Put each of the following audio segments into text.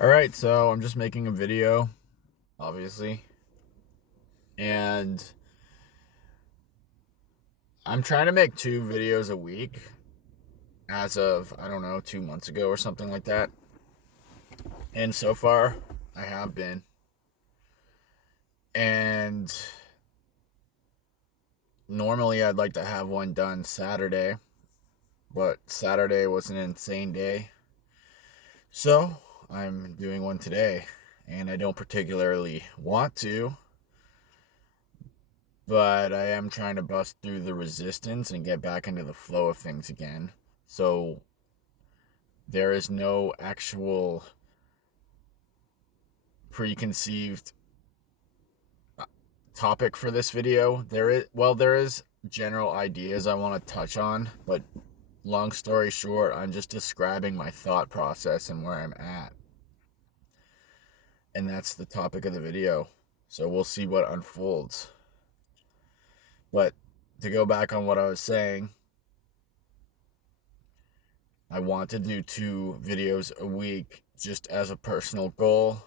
Alright, so I'm just making a video, obviously, and I'm trying to make 2 videos a week as of, I don't know, 2 months ago or something like that. And so far, I have been. And normally I'd like to have one done Saturday, but Saturday was an insane day. So I'm doing one today, and I don't particularly want to, but I am trying to bust through the resistance and get back into the flow of things again. So there is no actual preconceived topic for this video. There is general ideas I want to touch on, but long story short, I'm just describing my thought process and where I'm at. And that's the topic of the video. So we'll see what unfolds. But to go back on what I was saying, I want to do 2 videos a week just as a personal goal.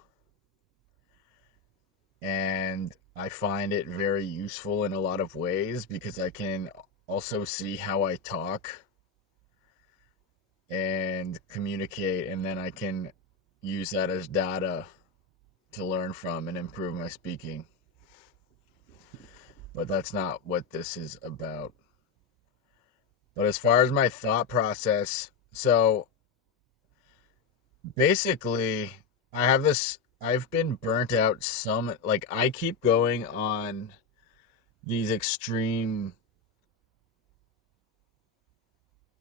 And I find it very useful in a lot of ways because I can also see how I talk and communicate, and then I can use that as data to learn from and improve my speaking. But that's not what this is about. But as far as my thought process, so basically, I've been burnt out like I keep going on these extreme,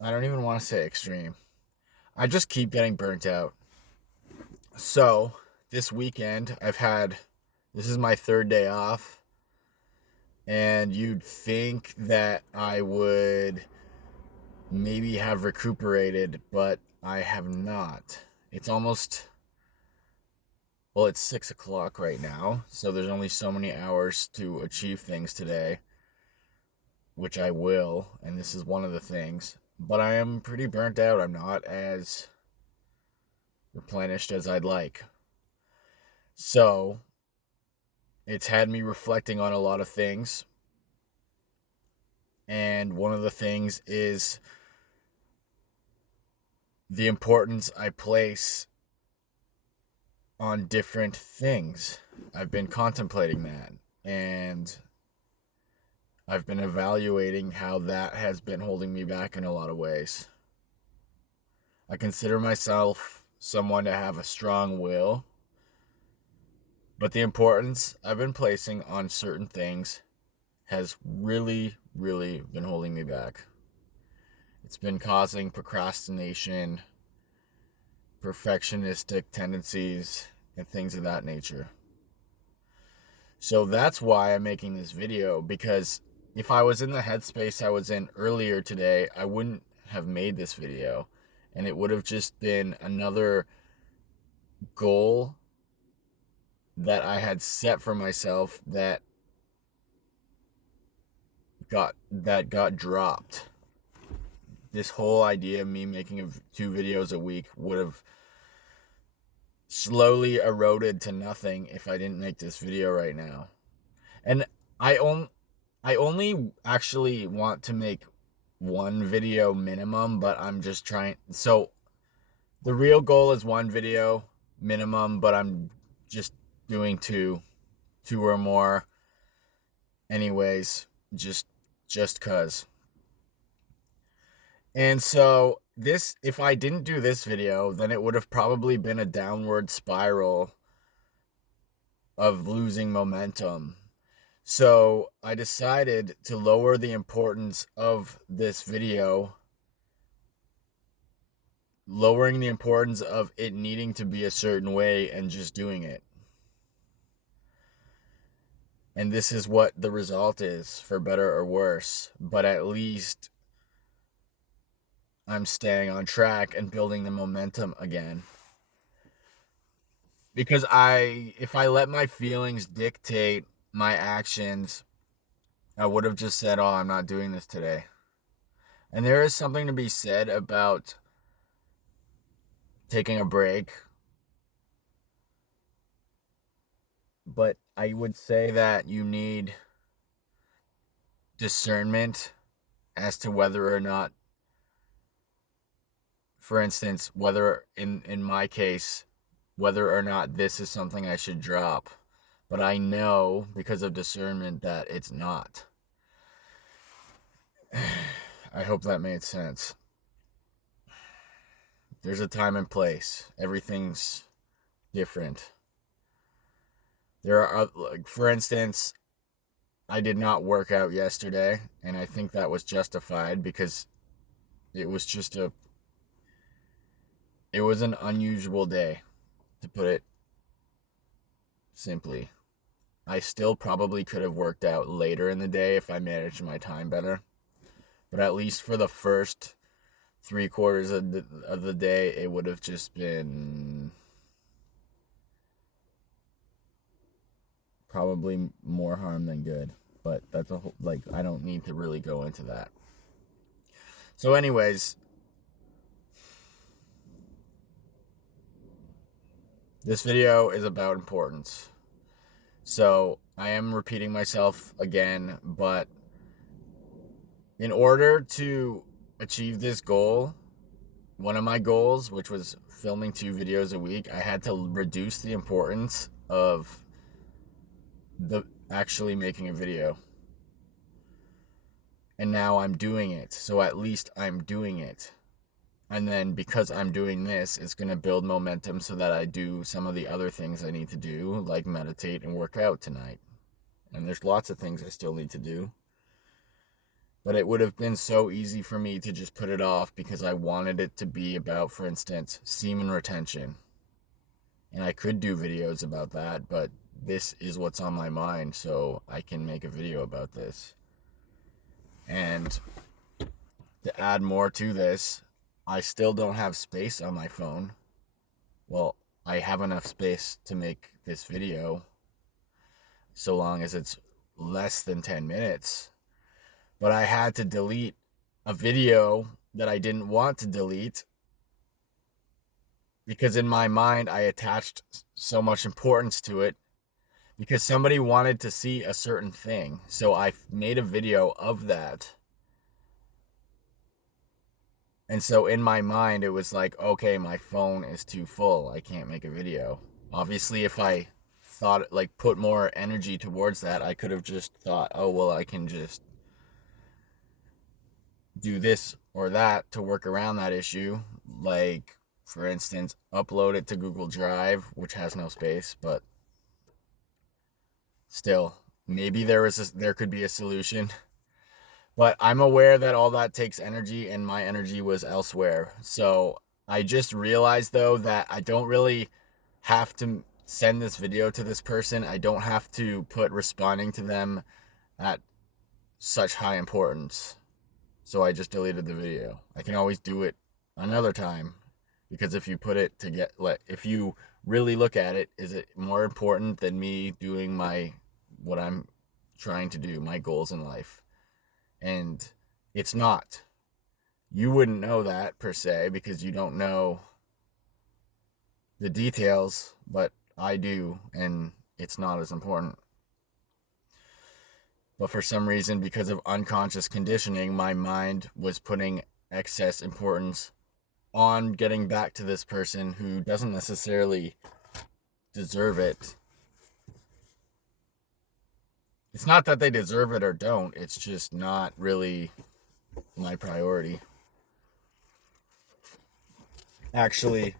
I don't even want to say extreme. I just keep getting burnt out. So, this weekend this is my 3rd day off, and you'd think that I would maybe have recuperated, but I have not. It's almost, well, it's 6 o'clock right now, so there's only so many hours to achieve things today, which I will, and this is one of the things. But I am pretty burnt out. I'm not as replenished as I'd like. So, it's had me reflecting on a lot of things. And one of the things is the importance I place on different things. I've been contemplating that, and I've been evaluating how that has been holding me back in a lot of ways. I consider myself someone to have a strong will, but the importance I've been placing on certain things has really, really been holding me back. It's been causing procrastination, perfectionistic tendencies, and things of that nature. So that's why I'm making this video, because if I was in the headspace I was in earlier today, I wouldn't have made this video, and it would have just been another goal that I had set for myself that got dropped. This whole idea of me making 2 videos a week would have slowly eroded to nothing if I didn't make this video right now. And I only actually want to make 1 video minimum, but I'm just trying. So the real goal is 1 video minimum, but I'm just doing two or more anyways, just cuz. And so this, if I didn't do this video, then it would have probably been a downward spiral of losing momentum. So I decided to lower the importance of this video, lowering the importance of it needing to be a certain way and just doing it. And this is what the result is, for better or worse. But at least I'm staying on track and building the momentum again. Because if I let my feelings dictate my actions, I would have just said, oh, I'm not doing this today. And there is something to be said about taking a break But I would say that you need discernment as to whether or not, for instance, whether in my case, whether or not this is something I should drop. But I know because of discernment that it's not. I hope that made sense. There's a time and place. Everything's different. There are, like, for instance, I did not work out yesterday, and I think that was justified because it was just it was an unusual day, to put it simply. I still probably could have worked out later in the day if I managed my time better. But at least for the first 3/4 of the day, it would have just been probably more harm than good. But that's a whole, like, I don't need to really go into that. So anyways, this video is about importance. So I am repeating myself again, but in order to achieve this goal, one of my goals, which was filming 2 videos a week, I had to reduce the importance of the actually making a video. And now I'm doing it. So at least I'm doing it. And then because I'm doing this, it's going to build momentum so that I do some of the other things I need to do, like meditate and work out tonight. And there's lots of things I still need to do. But it would have been so easy for me to just put it off because I wanted it to be about, for instance, semen retention. And I could do videos about that, but this is what's on my mind, so I can make a video about this. And to add more to this, I still don't have space on my phone. Well, I have enough space to make this video, so long as it's less than 10 minutes. But I had to delete a video that I didn't want to delete because in my mind I attached so much importance to it because somebody wanted to see a certain thing. So I made a video of that. And so in my mind, it was like, okay, my phone is too full. I can't make a video. Obviously, if I thought, like, put more energy towards that, I could have just thought, oh, well, I can just do this or that to work around that issue. Like, for instance, upload it to Google Drive, which has no space, but still, maybe there could be a solution. But I'm aware that all that takes energy, and my energy was elsewhere. So I just realized, though, that I don't really have to send this video to this person. I don't have to put responding to them at such high importance. So I just deleted the video. I can always do it another time, because if you put it to get, if you really look at it, is it more important than me doing what I'm trying to do, my goals in life? And it's not. You wouldn't know that per se because you don't know the details, but I do, and it's not as important. But for some reason, because of unconscious conditioning, my mind was putting excess importance on getting back to this person who doesn't necessarily deserve it. It's not that they deserve it or don't, it's just not really my priority. Actually,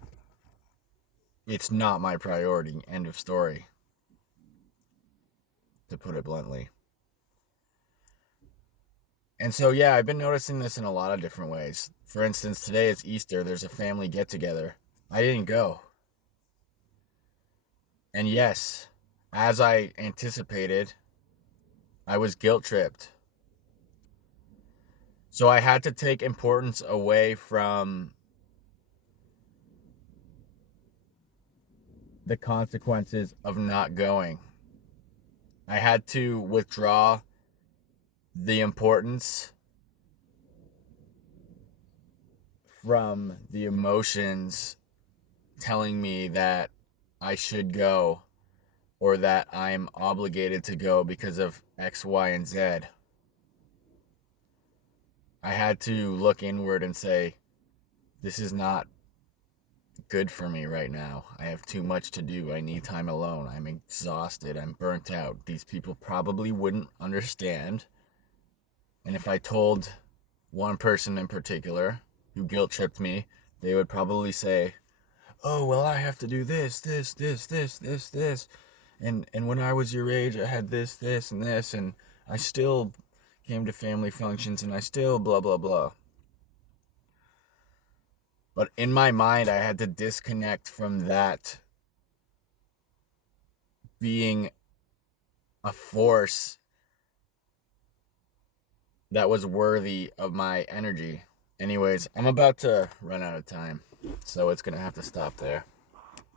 it's not my priority. End of story. To put it bluntly. And so, yeah, I've been noticing this in a lot of different ways. For instance, today is Easter. There's a family get together. I didn't go. And yes, as I anticipated, I was guilt tripped. So I had to take importance away from the consequences of not going. I had to withdraw the importance from the emotions telling me that I should go or that I'm obligated to go because of X, Y, and Z. I had to look inward and say, this is not good for me right now. I have too much to do. I need time alone. I'm exhausted. I'm burnt out. These people probably wouldn't understand. And if I told one person in particular who guilt tripped me, they would probably say, oh, well, I have to do this. And when I was your age, I had this, and I still came to family functions, and I still blah, blah, blah. But in my mind, I had to disconnect from that being a force that was worthy of my energy. Anyways, I'm about to run out of time, so it's going to have to stop there.